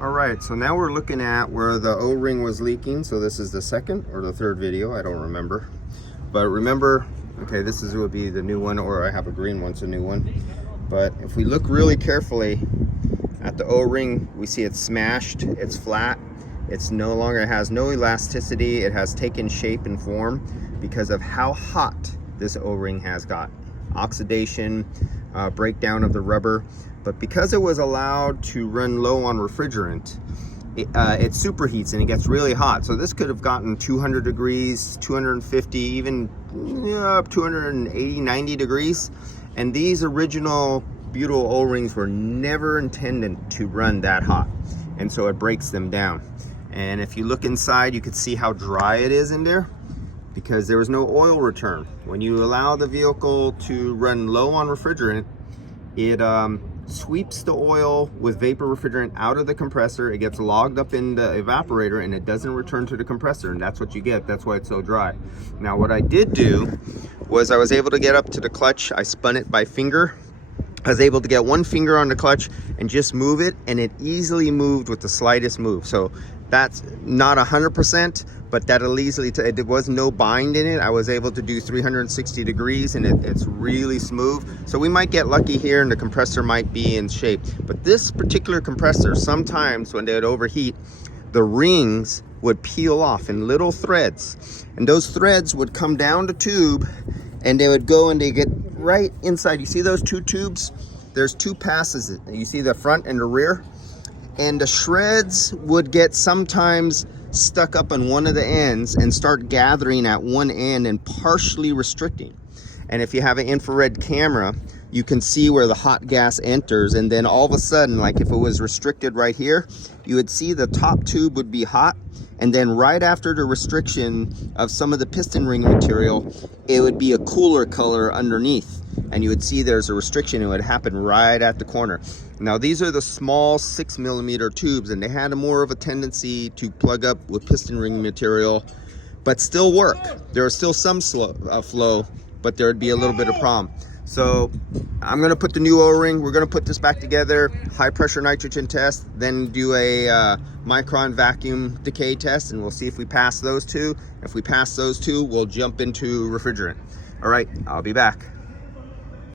All right, so now we're looking at where the O-ring was leaking. So this is the second or the third video, I don't remember. But remember, okay, this would be the new one, or I have a green one, it's a new one. But if we look really carefully at the O-ring, we see it's smashed, it's flat. It's no longer, it has no elasticity. It has taken shape and form because of how hot this O-ring has got. Oxidation, breakdown of the rubber. But because it was allowed to run low on refrigerant, it superheats and it gets really hot. So this could have gotten 200 degrees, 250, even 280, 90 degrees. And these original butyl O-rings were never intended to run that hot. And so it breaks them down. And if you look inside, you can see how dry it is in there because there was no oil return. When you allow the vehicle to run low on refrigerant, it sweeps the oil with vapor refrigerant out of the compressor. It gets logged up in the evaporator and it doesn't return to the compressor, and that's what you get. That's why it's so dry. Now what I did do was I was able to get up to the clutch. I spun it by finger. I was able to get one finger on the clutch and just move it, and it easily moved with the slightest move. So that's not 100%, but that'll easily, there was no bind in it. I was able to do 360 degrees and it's really smooth. So we might get lucky here and the compressor might be in shape. But this particular compressor, sometimes when they would overheat, the rings would peel off in little threads. And those threads would come down the tube and they would go and they get right inside. You see those two tubes? There's two passes. You see the front and the rear? And the shreds would get sometimes stuck up on one of the ends and start gathering at one end and partially restricting. And if you have an infrared camera, you can see where the hot gas enters, and then all of a sudden, like if it was restricted right here, you would see the top tube would be hot, and then right after the restriction of some of the piston ring material, it would be a cooler color underneath, and you would see there's a restriction. It would happen right at the corner. Now these are the small 6mm tubes, and they had more of a tendency to plug up with piston ring material, but still work. There was still some flow, but there would be a little bit of problem. So I'm gonna put the new O-ring, we're gonna put this back together, high pressure nitrogen test, then do a micron vacuum decay test, and we'll see if we pass those two. If we pass those two, we'll jump into refrigerant. All right, I'll be back.